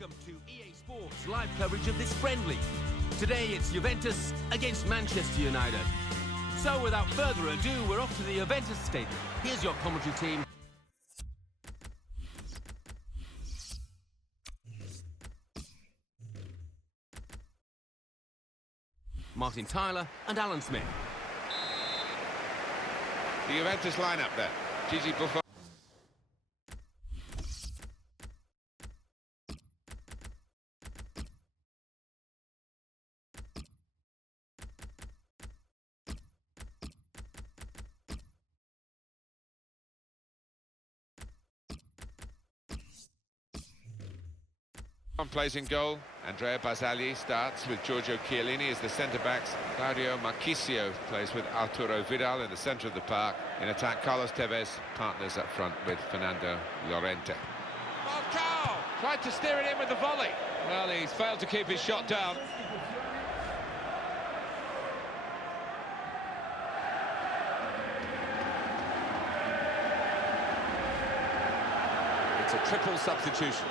Welcome to EA Sports live coverage of this friendly. Today it's Juventus against Manchester United. So without further ado, we're off to the Juventus Stadium. Here's your commentary team. Martin Tyler and Alan Smith. The Juventus lineup there. Gigi Buffon. Plays in goal. Andrea Barzagli starts with Giorgio Chiellini as the centre-backs. Claudio Marchisio plays with Arturo Vidal in the centre of the park. In attack, Carlos Tevez partners up front with Fernando Llorente. Falcao tried to steer it in with the volley. Well, he's failed to keep his shot down. It's a triple substitution.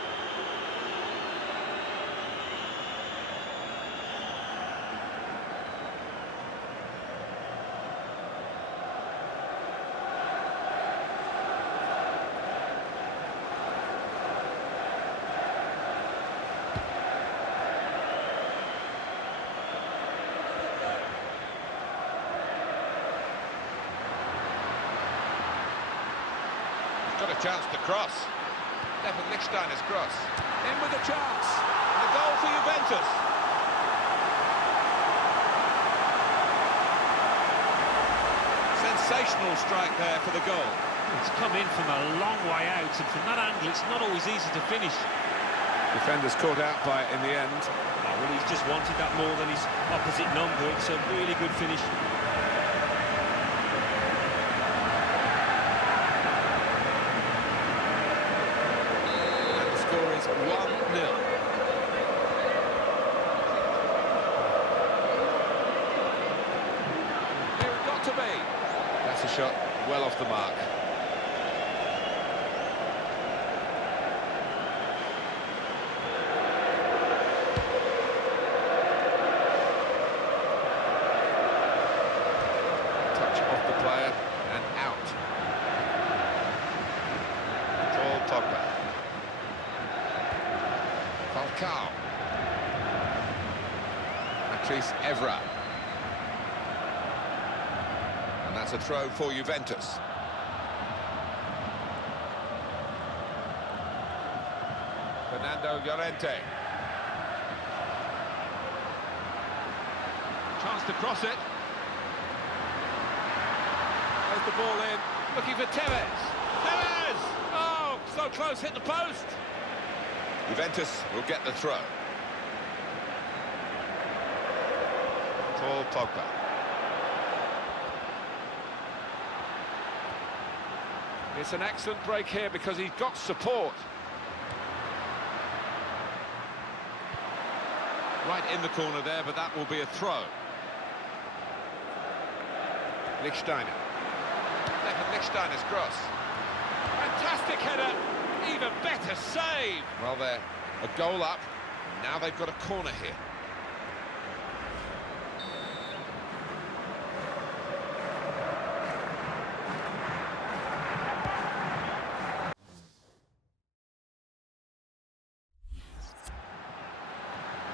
Got a chance to cross. Stefan Lichtsteiner's cross. In with a chance. And a goal for Juventus. Sensational strike there for the goal. It's come in from a long way out, and from that angle it's not always easy to finish. Defenders caught out by it in the end. Oh, well, he's just wanted that more than his opposite number. It's a really good finish. Is 1-0. Here it got to be. That's a shot well off the mark. Touch off the player and out. Paul Pogba. Falcao. Patrice Evra. And that's a throw for Juventus. Fernando Llorente. Chance to cross it. There's the ball in. Looking for Tevez. Tevez! Oh, so close, hit the post. Juventus will get the throw. Paul Pogba. It's an excellent break here because he's got support. Right in the corner there, but that will be a throw. Lichtsteiner. Stefan Lichtsteiner's cross. Fantastic header. Even better save. Well, they're a goal up. Now they've got a corner here.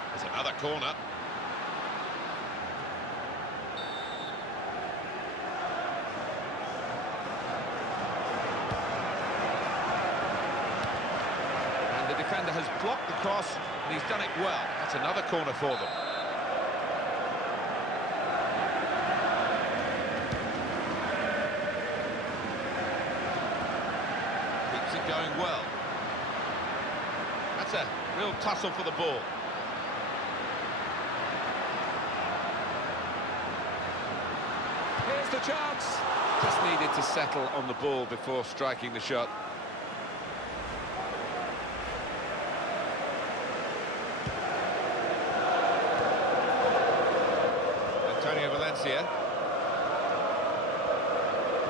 There's another corner. The defender has blocked the cross, and he's done it well. That's another corner for them. Keeps it going well. That's a real tussle for the ball. Here's the chance. Just needed to settle on the ball before striking the shot.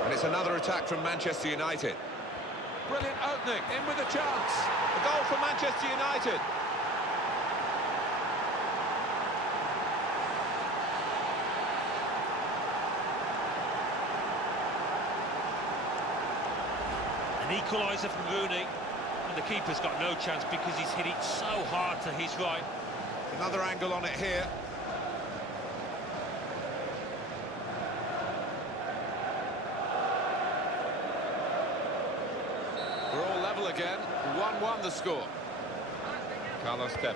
And it's another attack from Manchester United. Brilliant opening, in with a chance. A goal for Manchester United. An equaliser from Rooney, and the keeper's got no chance because he's hit it so hard to his right. Another angle on it here. We're all level again. 1-1 the score. Carlos Tevez.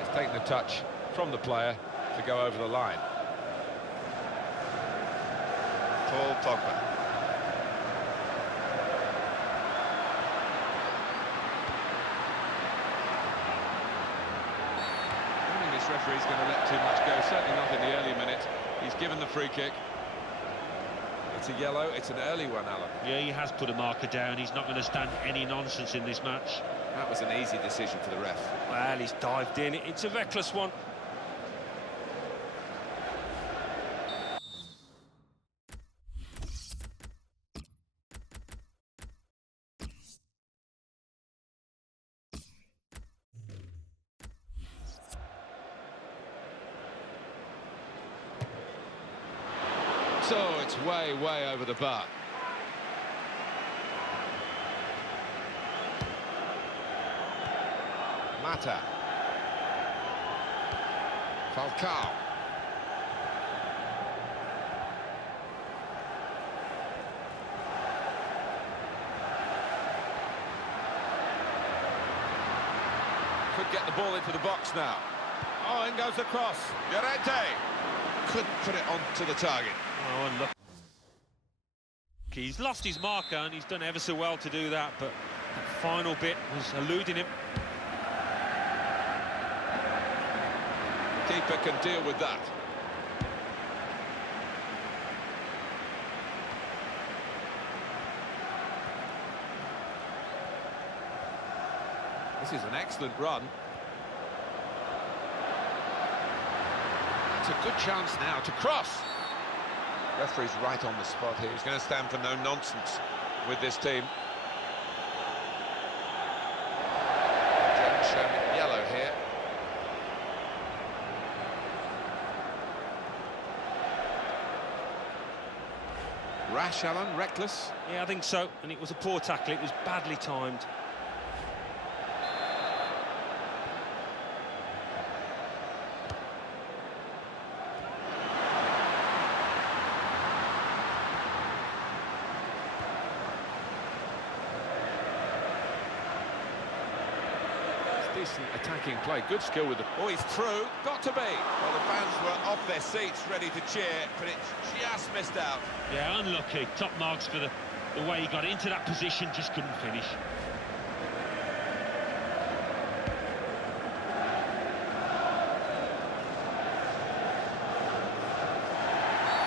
It's taken the touch from the player to go over the line. Paul Pogba. I don't think this referee's going to let too much go, certainly not in the early minutes. He's given the free kick. It's a yellow, it's an early one, Alan. Yeah, he has put a marker down. He's not going to stand any nonsense in this match. That was an easy decision for the ref. Well, he's dived in. It's a reckless one. So it's way over the bar. Mata. Falcao. Could get the ball into the box now. Oh, in goes the cross. Llorente. Couldn't put it onto the target. Oh, and look. He's lost his marker and he's done ever so well to do that, but that final bit was eluding him. Keeper can deal with that. This is an excellent run. It's a good chance now to cross. Referee's right on the spot here. He's going to stand for no nonsense with this team. Jones shown yellow here. Rash, Alan, reckless. Yeah, I think so, and it was a poor tackle. It was badly timed. Decent attacking play, good skill with the... Oh, he's through, got to be. Well, the fans were off their seats, ready to cheer, but it just missed out. Yeah, unlucky. Top marks for the way he got into that position, just couldn't finish.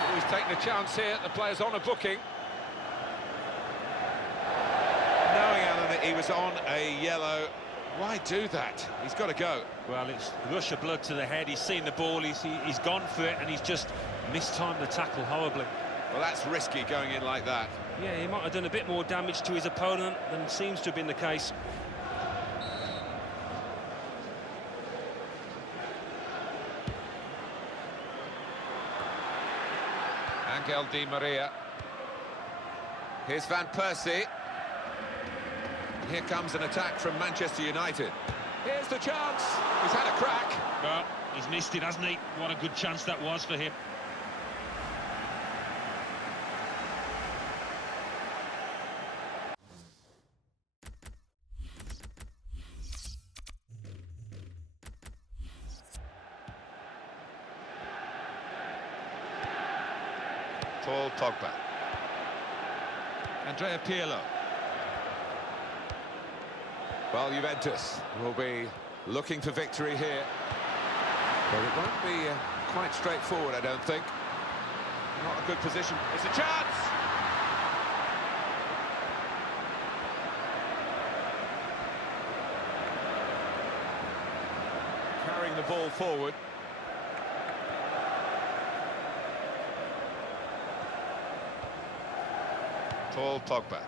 Oh, he's taking a chance here, the player's on a booking. Knowing, Alan, that he was on a yellow... Why do that? He's got to go. Well, it's a rush of blood to the head. He's seen the ball, he's gone for it, and he's just mistimed the tackle horribly. Well, that's risky going in like that. Yeah, he might have done a bit more damage to his opponent than seems to have been the case. Angel Di Maria. Here's Van Persie. Here comes an attack from Manchester United. Here's the chance. He's had a crack. Well, he's missed it, hasn't he? What a good chance that was for him. Paul Pogba. Andrea Pirlo. Well, Juventus will be looking for victory here. But it won't be quite straightforward, I don't think. Not a good position. It's a chance! Carrying the ball forward. Paul Pogba.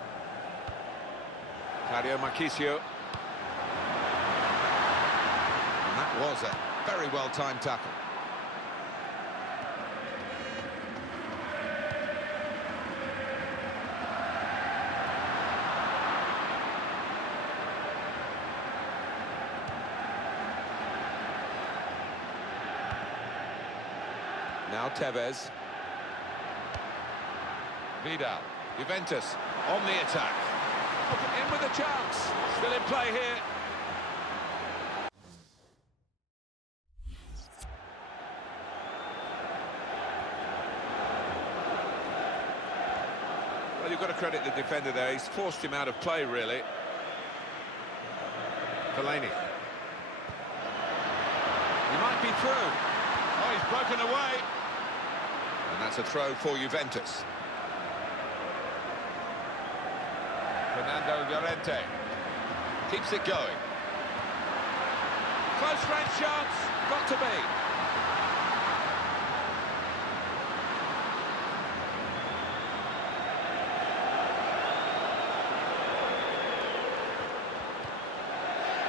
Claudio Marchisio. And that was a very well-timed tackle. Now Tevez. Vidal. Juventus on the attack. In with a chance. Still in play here. Well, you've got to credit the defender there. He's forced him out of play, really. Fellaini. He might be through. Oh, he's broken away. And that's a throw for Juventus. Fernando Llorente keeps it going. Close range chance, got to be.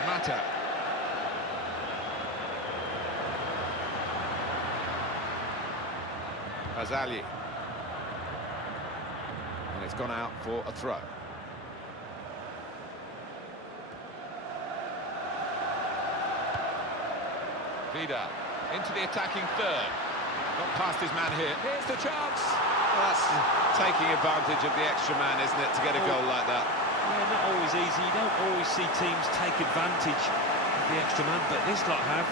Mata. Azali. And it's gone out for a throw. Vidal into the attacking third. Got past his man here. Here's the chance. Well, that's taking advantage of the extra man, isn't it, to get a goal like that? Yeah, not always easy. You don't always see teams take advantage of the extra man, but this lot have.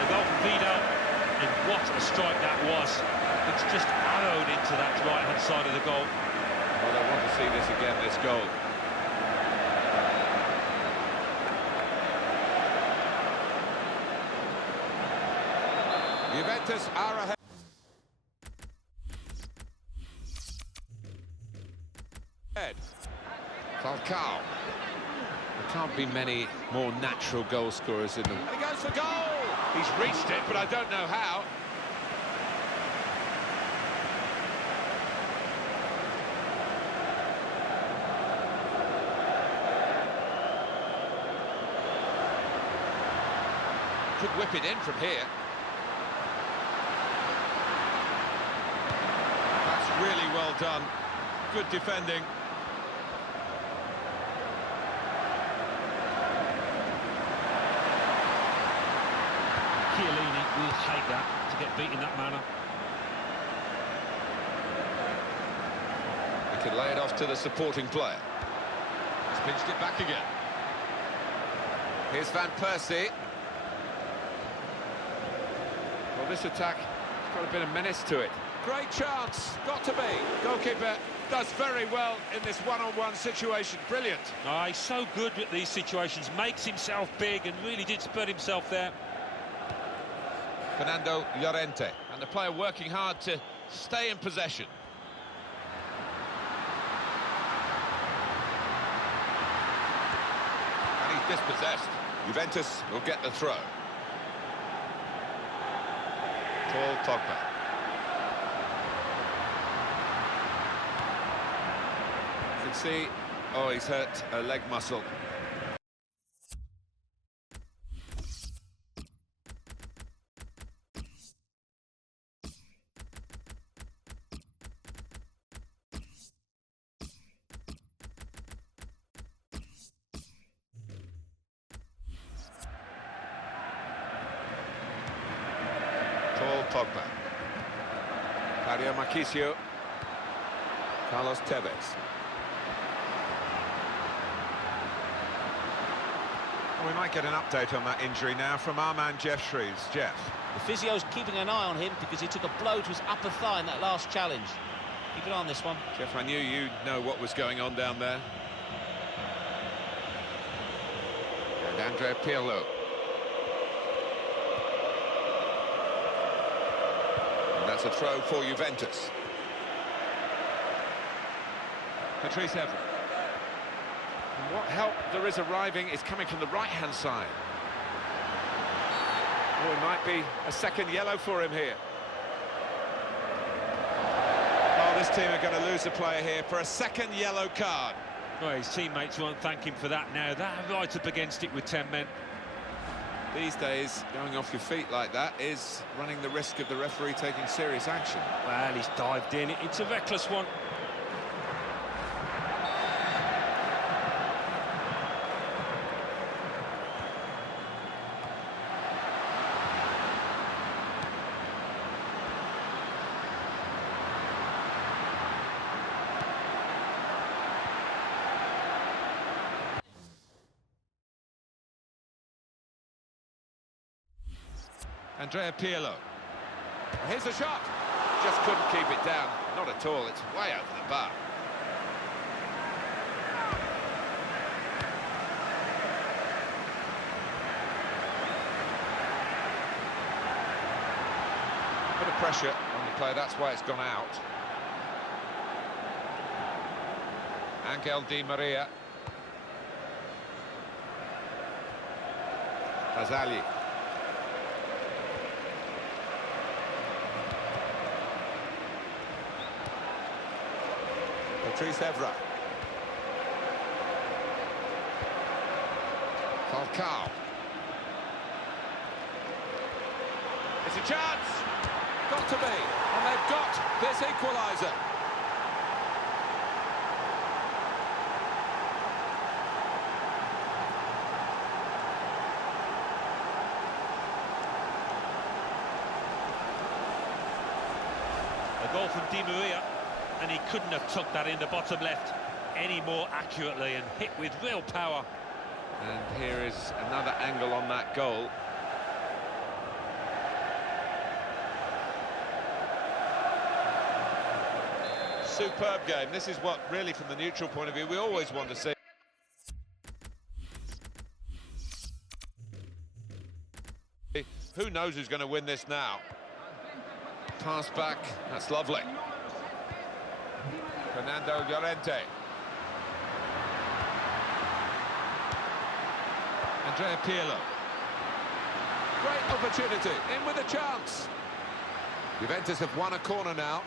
The goal from Vidal, and what a strike that was. It's just arrowed into that right-hand side of the goal. Well, I want to see this again, this goal. Juventus are ahead. Falcao. There can't be many more natural goal scorers in them. And he goes for goal! He's reached it, but I don't know how. Could whip it in from here. That's really well done. Good defending. Chiellini will hate that, to get beat in that manner. He can lay it off to the supporting player. He's pinched it back again. Here's Van Persie. Well, this attack has got a bit of menace to it. Great chance, got to be. Goalkeeper does very well in this one-on-one situation. Brilliant. Oh, he's so good with these situations, makes himself big and really did spread himself there. Fernando Llorente, and the player working hard to stay in possession. And he's dispossessed. Juventus will get the throw. Paul Pogba. You can see, oh, he's hurt a leg muscle. Paul Pogba. Mario Marchisio. Carlos Tevez. Well, we might get an update on that injury now from our man Jeff Shreves. Jeff. The physio's keeping an eye on him because he took a blow to his upper thigh in that last challenge. Keep an eye on this one. Jeff, I knew you'd know what was going on down there. And Andrea Pirlo. And that's a throw for Juventus. Patrice Evra. And what help there is arriving is coming from the right-hand side. Oh, it might be a second yellow for him here. Oh, this team are going to lose a player here for a second yellow card. Well, his teammates won't thank him for that now. They're right up against it with 10 men. These days, going off your feet like that is running the risk of the referee taking serious action. Well, he's dived in. It's a reckless one. Andrea Pirlo. Here's the shot. Just couldn't keep it down. Not at all. It's way over the bar. Bit of pressure on the play. That's why it's gone out. Angel Di Maria. Fazali. Patrice Evra. Falcao. It's a chance. Got to be. And they've got this equaliser. A goal from Di Maria, and he couldn't have tucked that in the bottom left any more accurately and hit with real power. And here is another angle on that goal. Superb game. This is what, really, from the neutral point of view, we always want to see. Who knows who's going to win this now? Pass back, that's lovely. Fernando Llorente. Andrea Pirlo. Great opportunity, in with a chance. Juventus have won a corner now.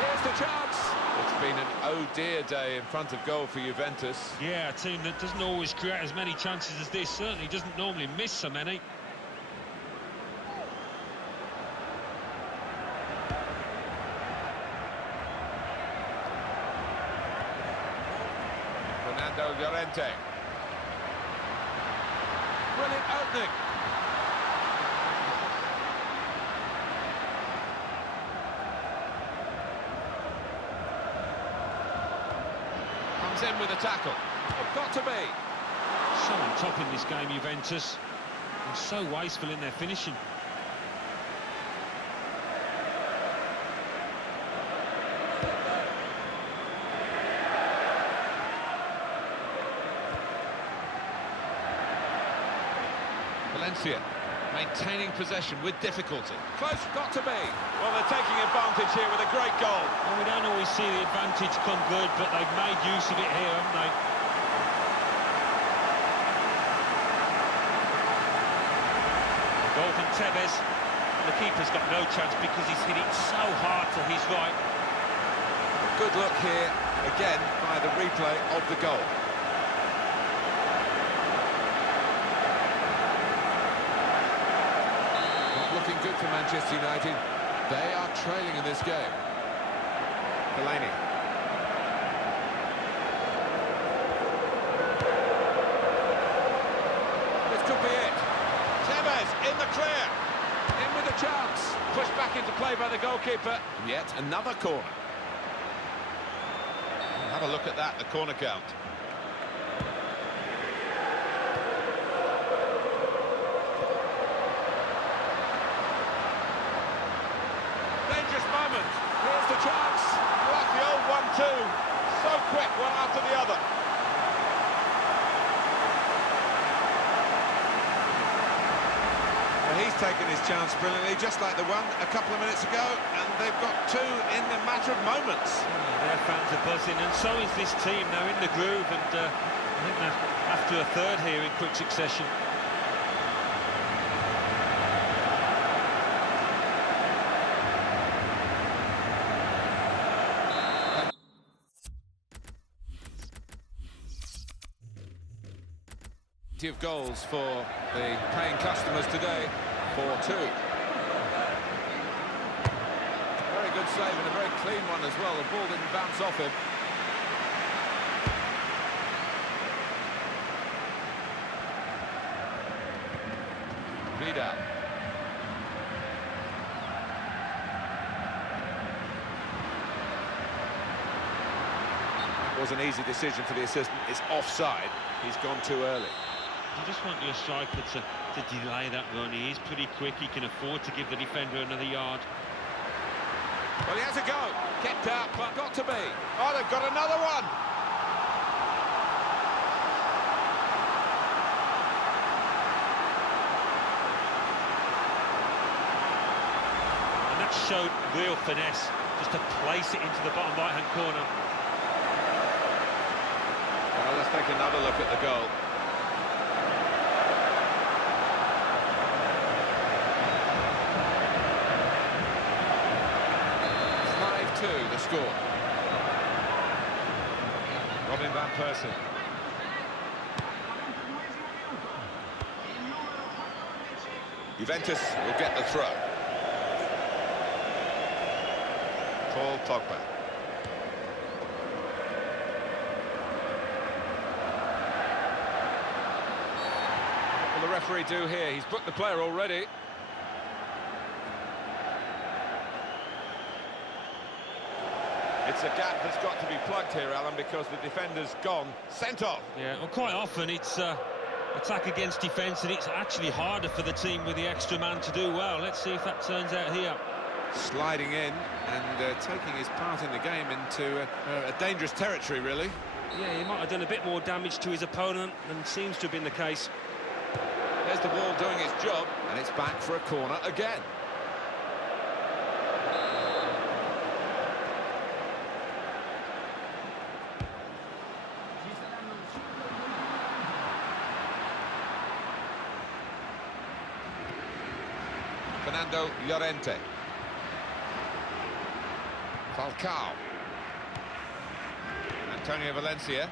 Here's the chance. It's been an oh dear day in front of goal for Juventus. Yeah, a team that doesn't always create as many chances as this certainly doesn't normally miss so many. Fernando Llorente. Brilliant opening. Comes in with a tackle. It's got to be. So on top in this game, Juventus, and so wasteful in their finishing. Valencia maintaining possession with difficulty. Close, got to be. Well, they're taking advantage here with a great goal. Well, we don't always see the advantage come good, but they've made use of it here, haven't they? A goal from Tevez. The keeper's got no chance because he's hit it so hard to his right. A good look here, again, by the replay of the goal. Looking good for Manchester United. They are trailing in this game. Fellaini. This could be it. Tevez in the clear. In with a chance. Pushed back into play by the goalkeeper. And yet another corner. Have a look at that, the corner count. Moment. Here's the chance. Like the old 1-2. So quick, one after the other. Well, he's taken his chance brilliantly, just like the one a couple of minutes ago, and they've got two in a matter of moments. Their fans are buzzing, and so is this team. They're in the groove, and I think they're after a third here in quick succession. Of goals for the paying customers today, 4-2. Very good save and a very clean one as well. The ball didn't bounce off him. Vidal. was an easy decision for the assistant. It's offside. He's gone too early. You just want your striker to delay that run. He is pretty quick. He can afford to give the defender another yard. Well, he has a go. Kept out, but got to be. Oh, they've got another one. And that showed real finesse, just to place it into the bottom right-hand corner. Well, let's take another look at the goal. The score. Robin van Persie. Juventus will get the throw. Paul Pogba. What will the referee do here? He's booked the player already. It's a gap that's got to be plugged here, Alan, because the defender's gone. Sent off. Yeah, well, quite often it's attack against defence, and it's actually harder for the team with the extra man to do well. Let's see if that turns out here. Sliding in and taking his part in the game into a dangerous territory, really. Yeah, he might have done a bit more damage to his opponent than seems to have been the case. There's the ball doing its job, and it's back for a corner again. Fernando Llorente. Falcao. Antonio Valencia.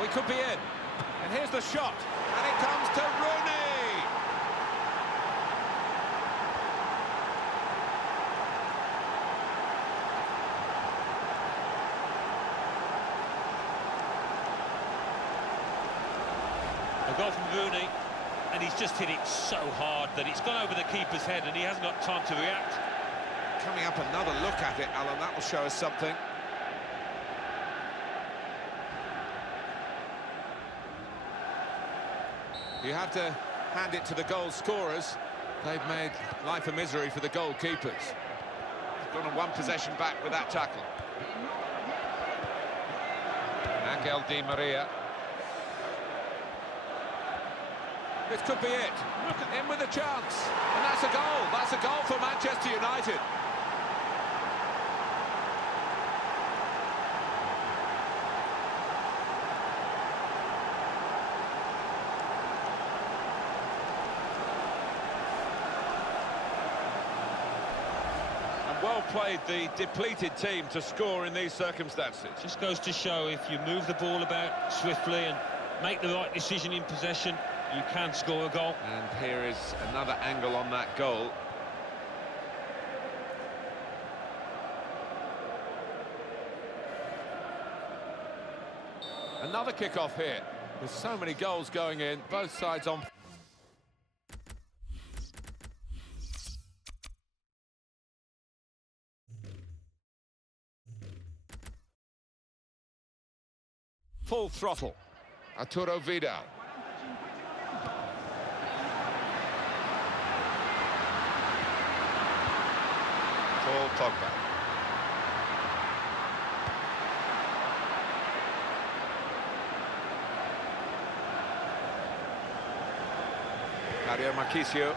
We could be in. And here's the shot. And it comes to Rooney. A goal from Rooney, and he's just hit it so hard that it's gone over the keeper's head and he hasn't got time to react. Coming up, another look at it, Alan. That will show us something. You have to hand it to the goal scorers. They've made life a misery for the goalkeepers. He's gone on one possession back with that tackle. Angel Di Maria. This could be it. Look at him with a chance. And that's a goal. That's a goal for Manchester United. And well played, the depleted team, to score in these circumstances. Just goes to show, if you move the ball about swiftly and make the right decision in possession, you can score a goal. And here is another angle on that goal. Another kick-off here. With so many goals going in, both sides on. Full throttle. Arturo Vidal. Paul Pogba. Mario Marchisio.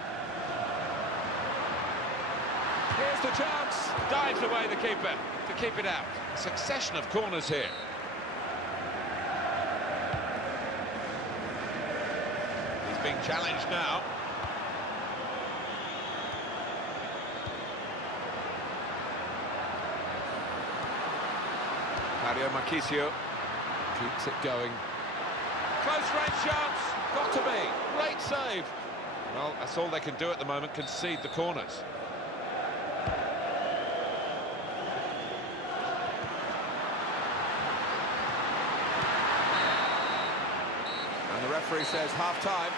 Here's the chance. Dives away the keeper to keep it out. Succession of corners here. He's being challenged now. Mario Marchisio keeps it going. Close range chance, got to be. Great save. Well, that's all they can do at the moment, concede the corners. And the referee says half-time.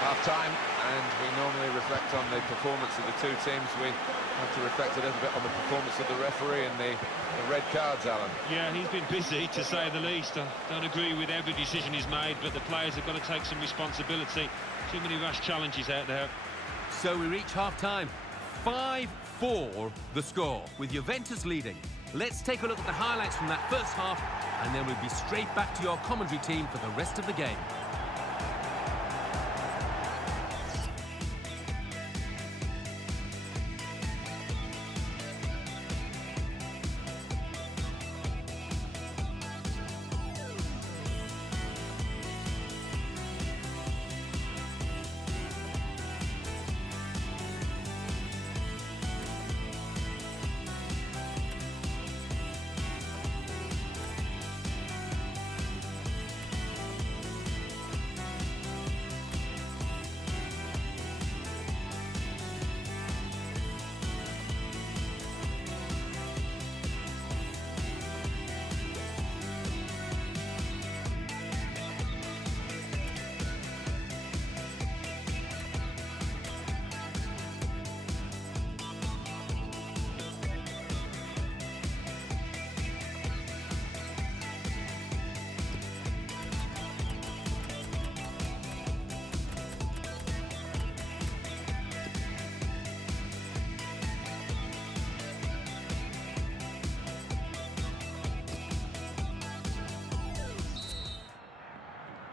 Half-time and we normally reflect on the performance of the two teams. We have to reflect a little bit on the performance of the referee and the red cards, Alan. Yeah, he's been busy, to say the least. I don't agree with every decision he's made, but the players have got to take some responsibility. Too many rash challenges out there. So we reach half-time. 5-4 the score, with Juventus leading. Let's take a look at the highlights from that first half, and then we'll be straight back to your commentary team for the rest of the game.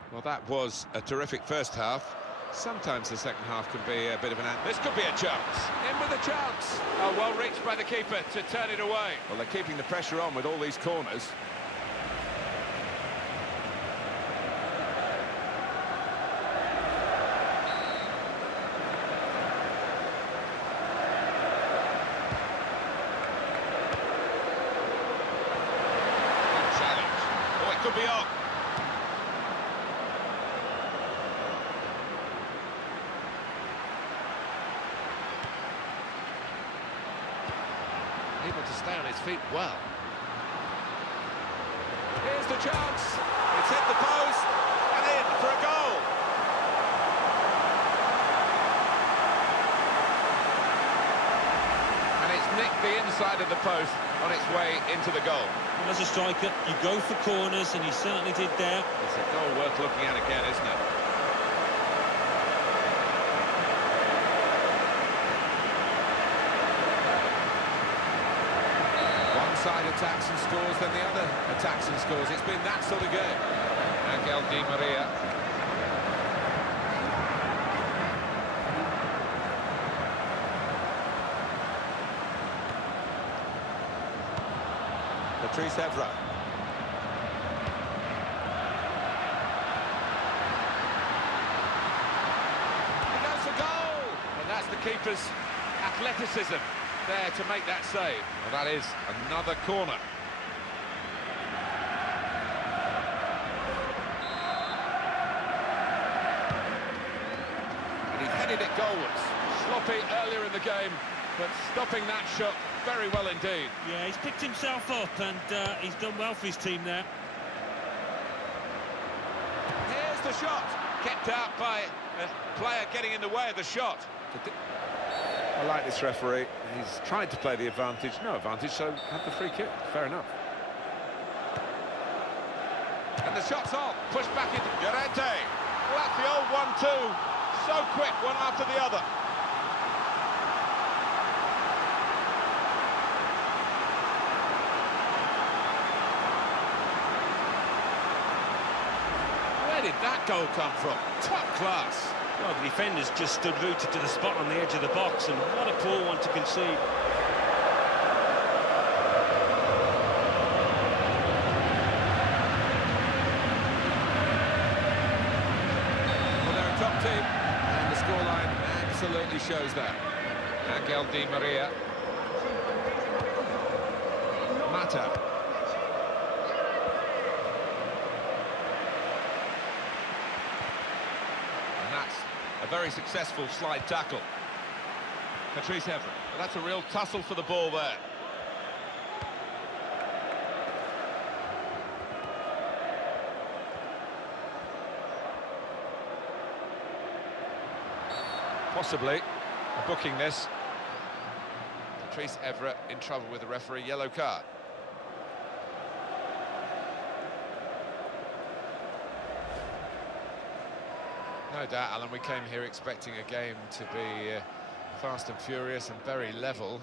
Well, that was a terrific first half. Sometimes the second half can be a bit of an... This could be a chance. In with a chance. Oh, well reached by the keeper to turn it away. Well, they're keeping the pressure on with all these corners. Good challenge. Oh, it could be on. Able to stay on his feet well. Here's the chance. It's hit the post and in for a goal. And it's nicked the inside of the post on its way into the goal. Well, as a striker, you go for corners, and he certainly did there. It's a goal worth looking at again, isn't it? Side attacks and scores, then the other attacks and scores. It's been that sort of game. Angel Di Maria. Patrice Evra. He goes for goal! And that's the keeper's athleticism there to make that save. Well, that is another corner. And he headed it goalwards. Sloppy earlier in the game, but stopping that shot very well indeed. Yeah, he's picked himself up, and he's done well for his team there. Here's the shot. Kept out by a player getting in the way of the shot. I like this referee. He's tried to play the advantage. No advantage, so had the free kick. Fair enough. And the shot's on. Pushed back into Llorente. Well, that's the old 1-2. So quick, one after the other. Where did that goal come from? Top class. Well, the defenders just stood rooted to the spot on the edge of the box, and what a poor one to concede. Well, they're a top team, and the scoreline absolutely shows that. Angel Di Maria. Mata. And that's a very successful slide tackle. Patrice Evra. Well, that's a real tussle for the ball there. possibly booking this. Patrice Evra in trouble with the referee, yellow card. No doubt, Alan, we came here expecting a game to be fast and furious and very level.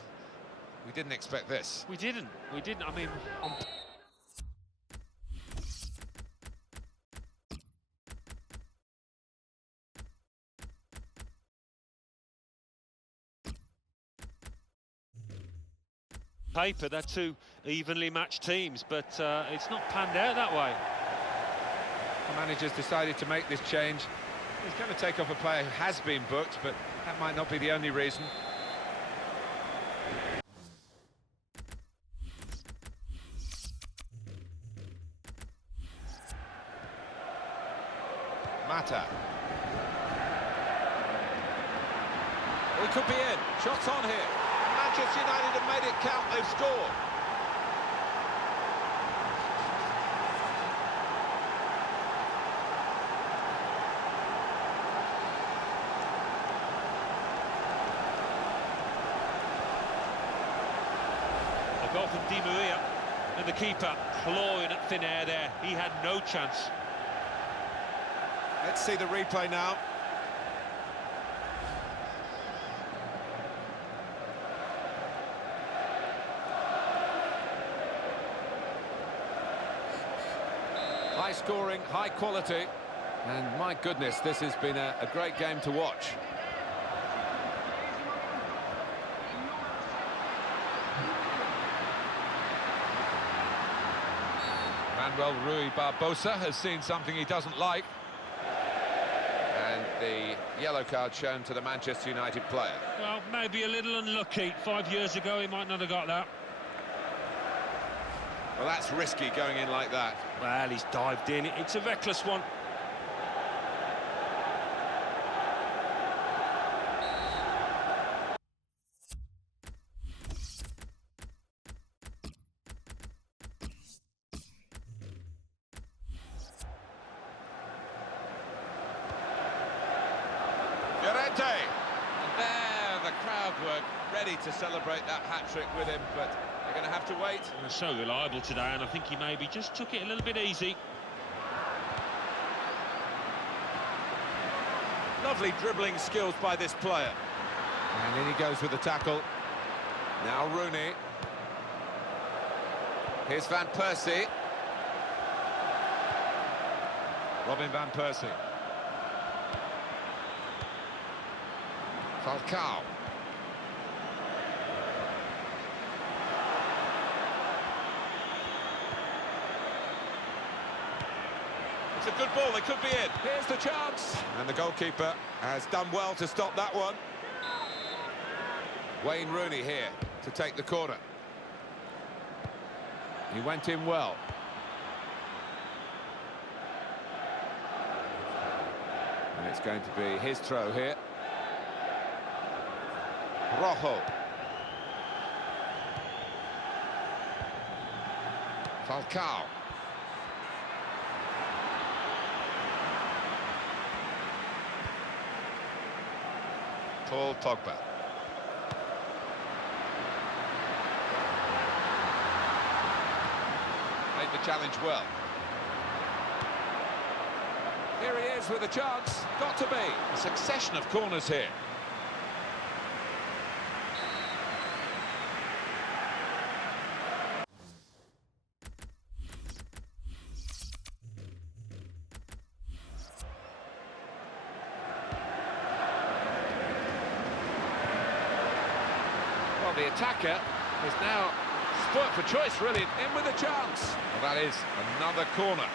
We didn't expect this. We didn't. I mean, paper, they're two evenly matched teams, but it's not panned out that way. The manager's decided to make this change. He's going to take off a player who has been booked, but that might not be the only reason. Mata. He could be in. Shots on here. Manchester United have made it count. They've scored. A goal from Di Maria, and the keeper clawing at thin air there. He had no chance. Let's see the replay now. High scoring, high quality, and my goodness, this has been a great game to watch. Manuel Rui Barbosa has seen something he doesn't like. And the yellow card shown to the Manchester United player. Well, maybe a little unlucky. 5 years ago, he might not have got that. Well, that's risky going in like that. Well, he's dived in. It's a reckless one. Llorente! And there, the crowd were ready to celebrate that hat-trick with him, but they're going to have to wait. He was so reliable today, and I think he maybe just took it a little bit easy. Lovely dribbling skills by this player. And in he goes with the tackle. Now Rooney. Here's Van Persie. Robin Van Persie. Falcao. It's a good ball, they could be in. Here's the chance. And the goalkeeper has done well to stop that one. Wayne Rooney here to take the corner. He went in well. And it's going to be his throw here. Rojo. Falcao. Paul Pogba. Made the challenge well. Here he is with a chance. Got to be. A succession of corners here. Well, the attacker is now spoilt for choice, really. In with a chance. Well, that is another corner.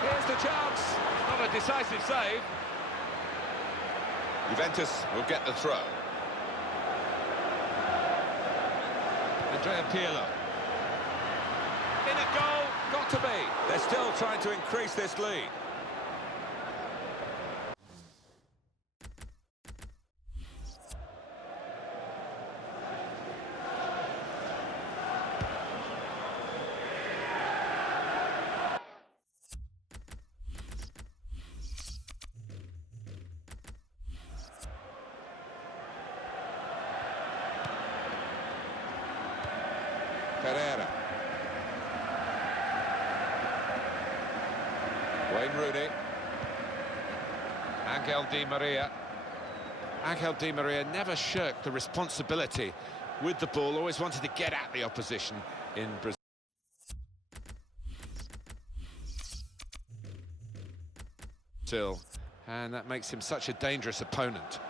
Here's the chance. Not a decisive save. Juventus will get the throw. Andrea Pirlo. In a goal. Got to be. They're still trying to increase this lead. Wayne Rooney. Angel Di Maria. Angel Di Maria never shirked the responsibility with the ball, always wanted to get at the opposition in Brazil. And that makes him such a dangerous opponent.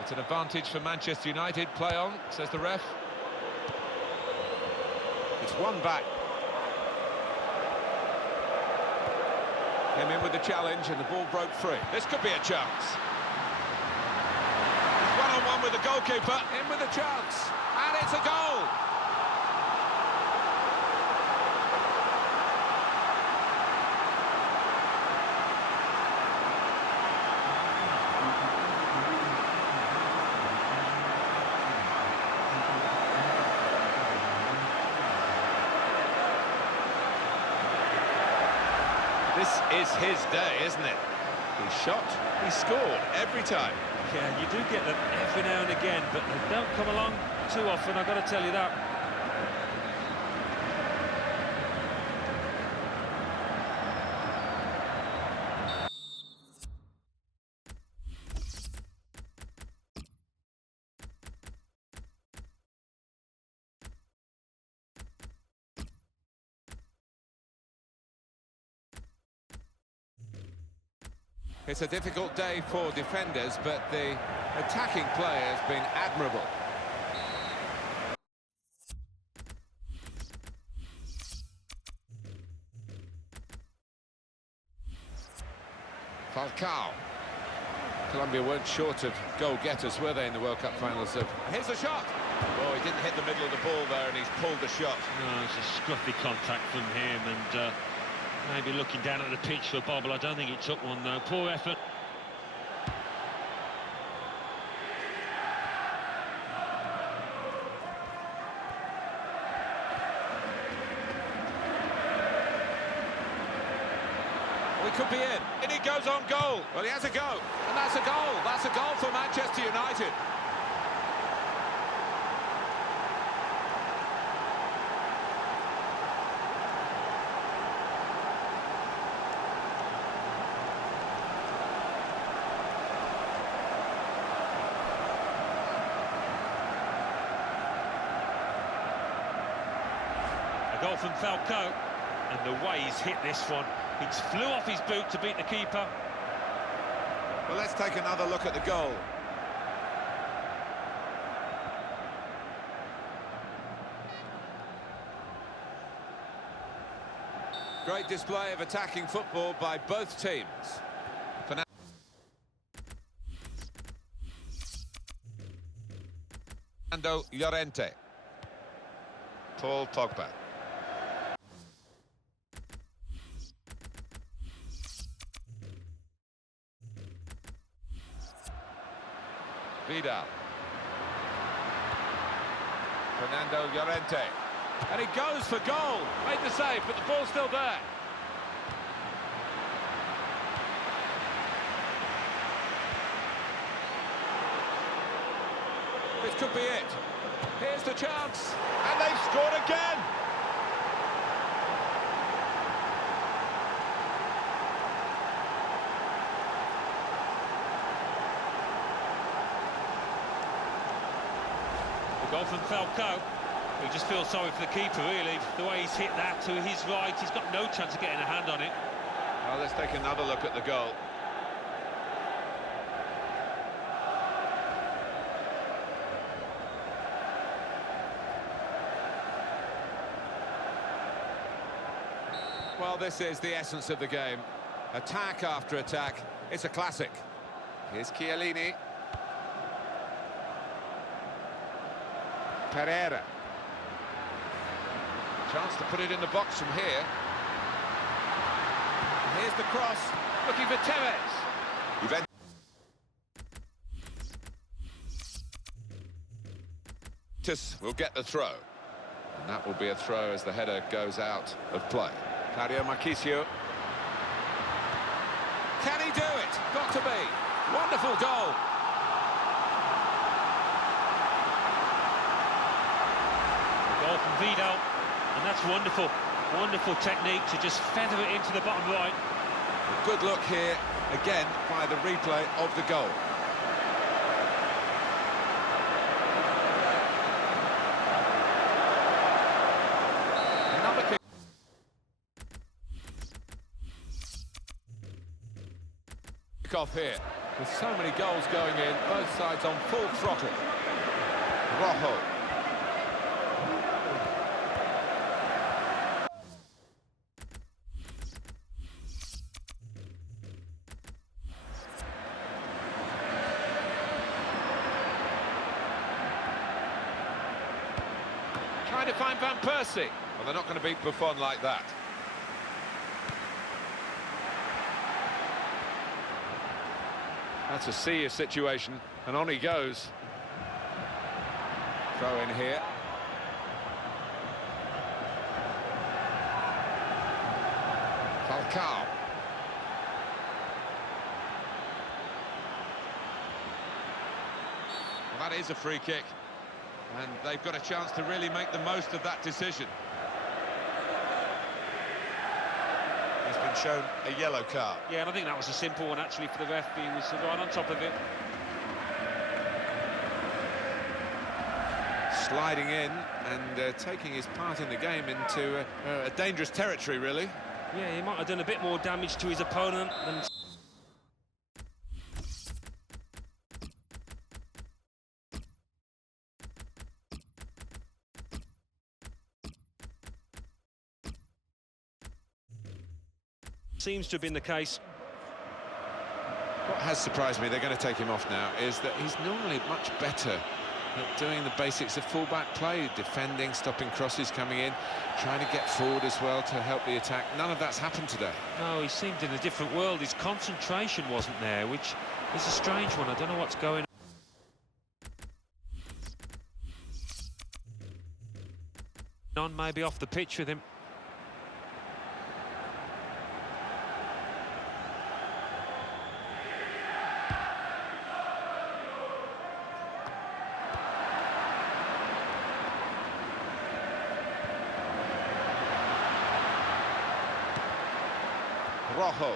It's an advantage for Manchester United. Play on, says the ref. It's one back. Came in with the challenge and the ball broke free. This could be a chance. One-on-one with the goalkeeper. In with a chance. And it's a goal. This is his day, isn't it? He shot, he scored every time. Yeah, you do get them every now and again, but they don't come along too often, I've got to tell you that. It's a difficult day for defenders, but the attacking play has been admirable. Falcao. Colombia weren't short of goal-getters, were they, in the World Cup finals? Here's the shot! Oh, he didn't hit the middle of the ball there, and he's pulled the shot. No, it's a scruffy contact from him, and maybe looking down at the pitch for a bobble. I don't think he took one, though. Poor effort. We could be in. And he goes on goal. Well, he has a go. And that's a goal. That's a goal for Manchester United. A goal from Falcao, and the way he's hit this one, he flew off his boot to beat the keeper. Well, let's take another look at the goal. Great display of attacking football by both teams. Fernando Llorente. Paul Pogba. Vidal. Fernando Llorente. And he goes for goal. Made the save, but the ball's still there. This could be it. Here's the chance. And they've scored again. The goal from Falcao. He just feels sorry for the keeper, really. The way he's hit that to his right, he's got no chance of getting a hand on it. Well, let's take another look at the goal. Well, this is the essence of the game. Attack after attack. It's a classic. Here's Chiellini. Pereira. Chance to put it in the box from here. And here's the cross. Looking for Tevez. Juventus will get the throw. And that will be a throw as the header goes out of play. Claudio Marchisio. Can he do it? Got to be. Wonderful goal. The goal from Vidal, and that's wonderful. Wonderful technique to just feather it into the bottom right. A good look here, again, by the replay of the goal. Another kick. Off here. With so many goals going in, both sides on full throttle. Rojo. Trying to find Van Persie. Well, they're not going to beat Buffon like that. That's a serious situation, and on he goes. Throw in here. Falcao. Well, that is a free kick, and they've got a chance to really make the most of that decision. He's been shown a yellow card. Yeah, and I think that was a simple one, actually, for the ref. He was right on top of it. Sliding in and taking his part in the game into a dangerous territory, really. Yeah, he might have done a bit more damage to his opponent than... seems to have been the case. What has surprised me, they're going to take him off now, is that he's normally much better at doing the basics of full-back play, defending, stopping crosses coming in, trying to get forward as well to help the attack. None of that's happened today. No, he seemed in a different world. His concentration wasn't there, which is a strange one. I don't know what's going on. Maybe off the pitch with him. Rojo.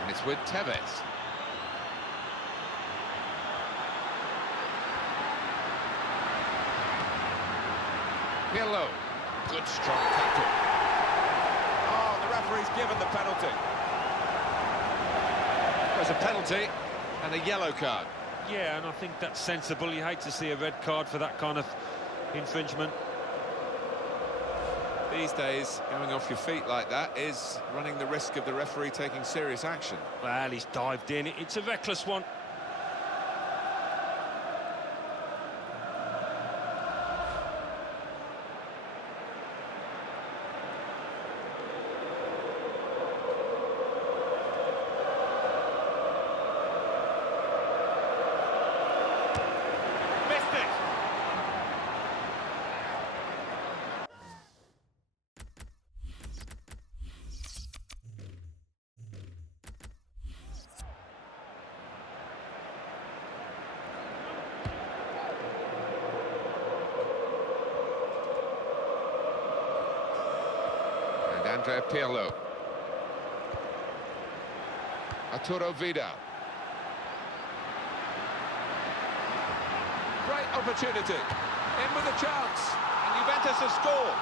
And it's with Tevez. Pirlo. Good strong tackle. Oh, the referee's given the penalty. There's a penalty and a yellow card. Yeah, and I think that's sensible. You hate to see a red card for that kind of infringement. These days, going off your feet like that is running the risk of the referee taking serious action. Well, he's dived in. It's a reckless one. Andrea Pirlo. Arturo Vidal. Great opportunity. In with a chance. And Juventus have scored.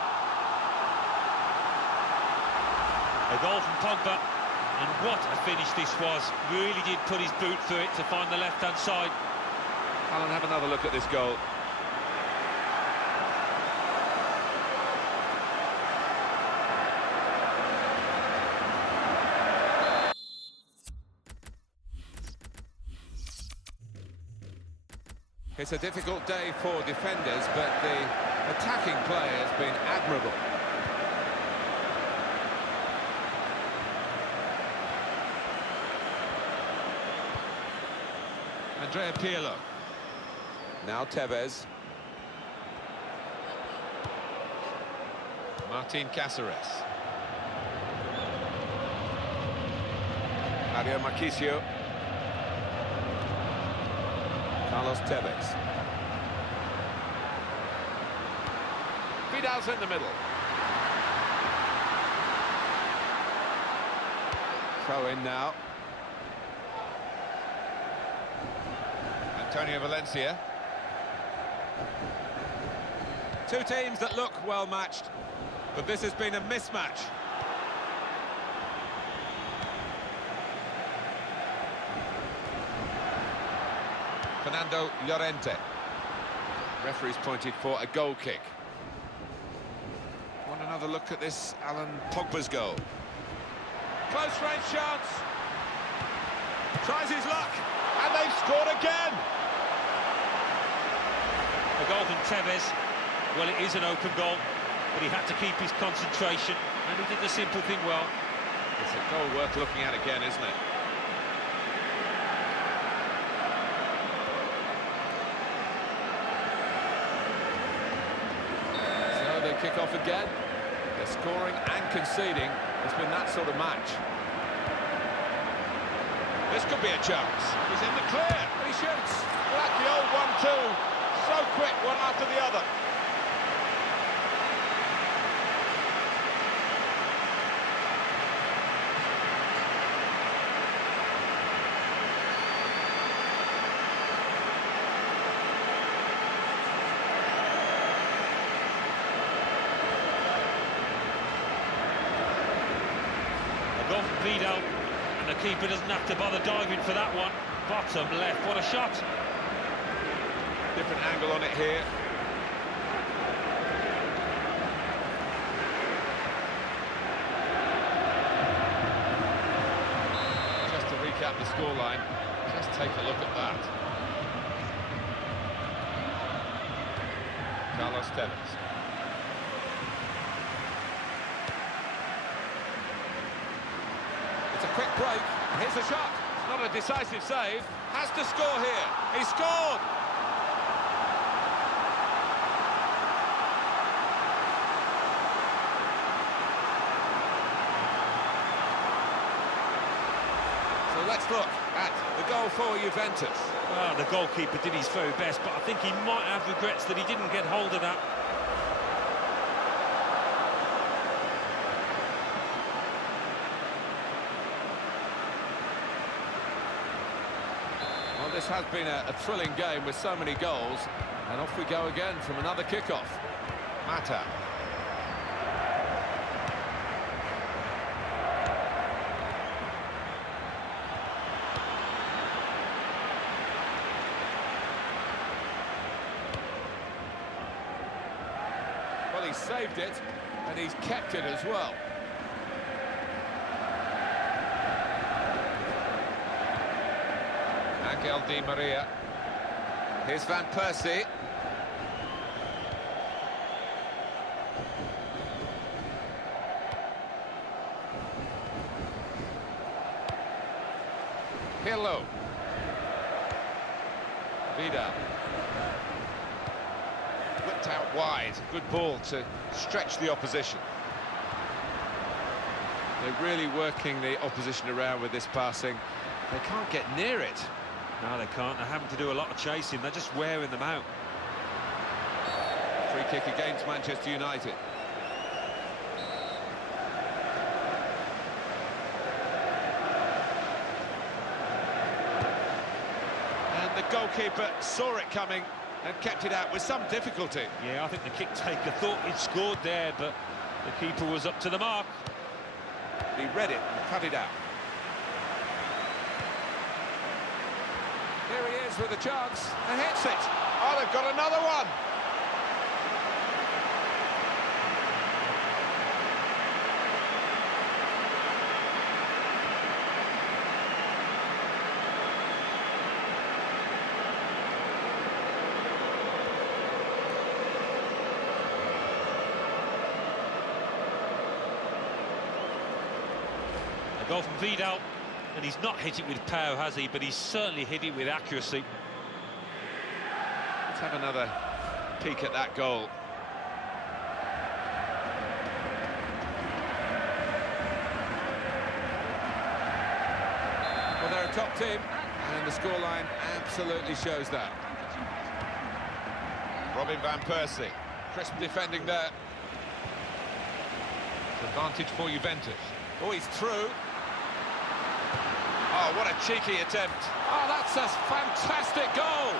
A goal from Pogba. And what a finish this was. Really did put his boot through it to find the left-hand side. Alan, have another look at this goal. It's a difficult day for defenders, but the attacking play has been admirable. Andrea Pirlo. Now Tevez. Martin Cáceres. Mario Marchisio. Carlos Tevez. Vidal's in the middle. Throw in now. Antonio Valencia. Two teams that look well matched, but this has been a mismatch. Fernando Llorente. Referee's pointed for a goal kick. Want another look at this Alan Pogba's goal. Close range chance. Tries his luck. And they've scored again! A goal from Tevez. Well, it is an open goal, but he had to keep his concentration, and he did the simple thing well. It's a goal worth looking at again, isn't it? So they kick off again. They're scoring and conceding. It's been that sort of match. This could be a chance. He's in the clear. He shoots. Like the old 1-2. So quick, one after the other. A goal from Vidal, and the keeper doesn't have to bother diving for that one. Bottom left, what a shot. Different angle on it here. Just to recap the scoreline, just take a look at that. Carlos Tevez. It's a quick break. Here's the shot. It's not a decisive save. Has to score here. He scored. So let's look at the goal for Juventus. Well, the goalkeeper did his very best, but I think he might have regrets that he didn't get hold of that. Well, this has been a thrilling game with so many goals, and off we go again from another kickoff. Mata. Well, he saved it, and he's kept it as well. Angel Di Maria. Here's Van Persie. Pirlo. Vidal. Whipped out wide. Good ball to stretch the opposition. They're really working the opposition around with this passing. They can't get near it. No, they can't. They're having to do a lot of chasing. They're just wearing them out. Free kick against Manchester United. And the goalkeeper saw it coming and kept it out with some difficulty. Yeah, I think the kick taker thought he'd scored there, but the keeper was up to the mark. He read it and cut it out. Here he is with a chance. And hits it. Oh, they've got another one. A goal from Vidal, and he's not hit it with power, has he? But he's certainly hit it with accuracy. Let's have another peek at that goal. Well, they're a top team, and the scoreline absolutely shows that. Robin Van Persie. Crisp defending there. Advantage for Juventus. Oh, he's through. Oh, what a cheeky attempt. Oh, that's a fantastic goal.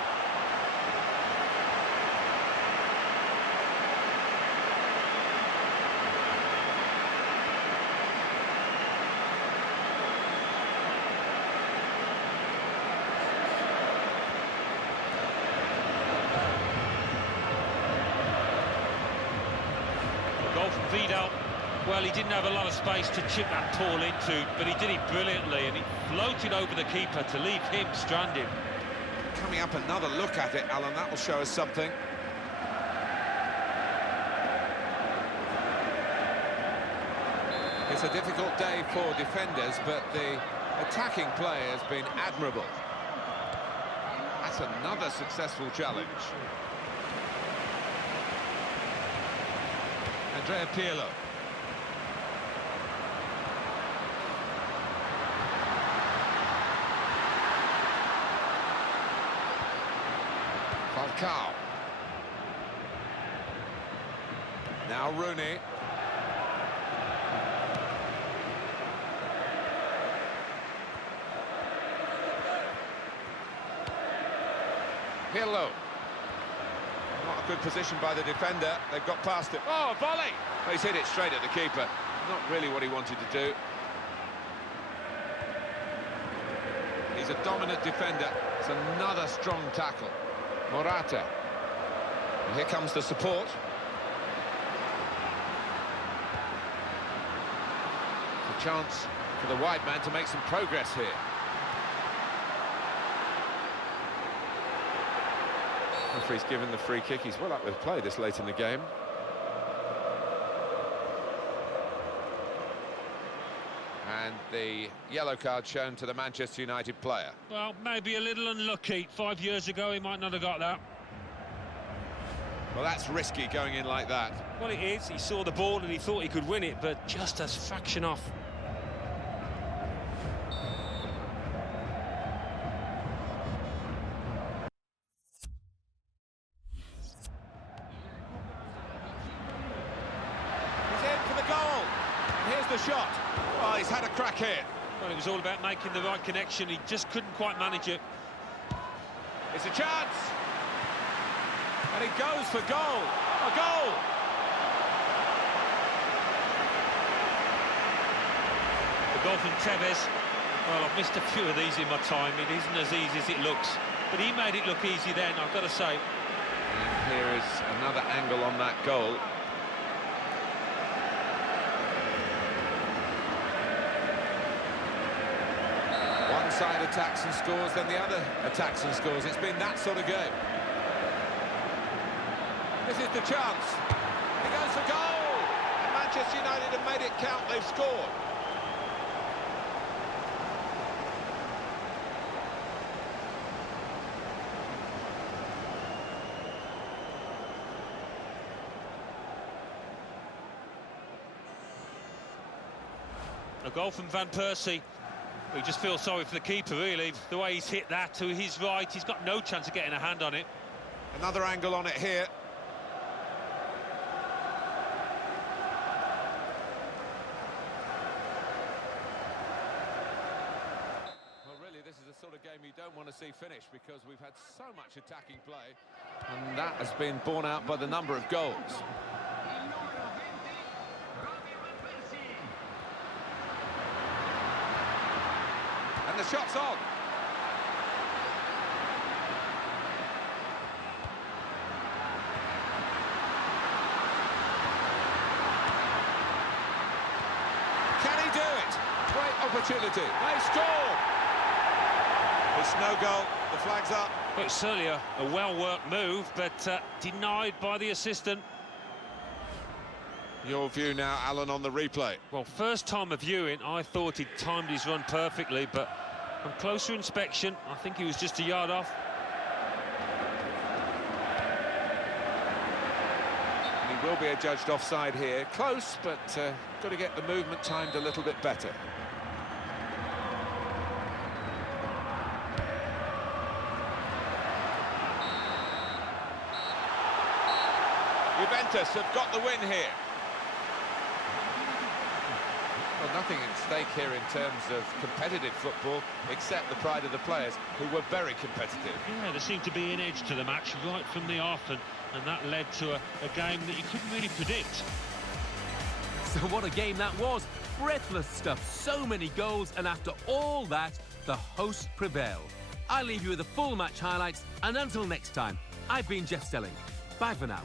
Goal from Vidal. Well, he didn't have a lot of space to chip that ball into, but he did it brilliantly, and he floated over the keeper to leave him stranded. Coming up, another look at it, Alan. That will show us something. It's a difficult day for defenders, but the attacking play has been admirable. That's another successful challenge. Andrea Pirlo. Falcao. Now Rooney. Pirlo. Not a good position by the defender. They've got past it. Oh, a volley! Well, he's hit it straight at the keeper. Not really what he wanted to do. He's a dominant defender. It's another strong tackle. Morata. And here comes the support. A chance for the wide man to make some progress here. Referee's given the free kick. He's well up with play this late in the game. And the yellow card shown to the Manchester United player. Well, maybe a little unlucky. 5 years ago, he might not have got that. Well, that's risky going in like that. Well, it is. He saw the ball and he thought he could win it, but just a fraction off. The shot. Oh, he's had a crack here. Well, it was all about making the right connection. He just couldn't quite manage it. It's a chance. And he goes for goal. A goal. The goal from Tevez. Well, I've missed a few of these in my time. It isn't as easy as it looks. But he made it look easy then, I've got to say. And here is another angle on that goal. One side attacks and scores, then the other attacks and scores. It's been that sort of game. This is the chance. He goes for goal. And Manchester United have made it count. They've scored. A goal from Van Persie. We just feel sorry for the keeper, really. The way he's hit that to his right, he's got no chance of getting a hand on it. Another angle on it here. Well, really, this is the sort of game you don't want to see finished because we've had so much attacking play. And that has been borne out by the number of goals. And the shot's on. Can he do it? Great opportunity. They score. It's no goal. The flag's up. Well, it's certainly a well-worked move, but denied by the assistant. Your view now, Alan, on the replay. Well, first time of viewing, I thought he'd timed his run perfectly, but on closer inspection, I think he was just a yard off. And he will be adjudged offside here. Close, but got to get the movement timed a little bit better. Juventus have got the win here. But nothing at stake here in terms of competitive football, except the pride of the players, who were very competitive. Yeah, there seemed to be an edge to the match right from the off, and that led to a game that you couldn't really predict. So what a game that was. Breathless stuff, so many goals, and after all that, the hosts prevailed. I'll leave you with the full match highlights, and until next time, I've been Jeff Stelling. Bye for now.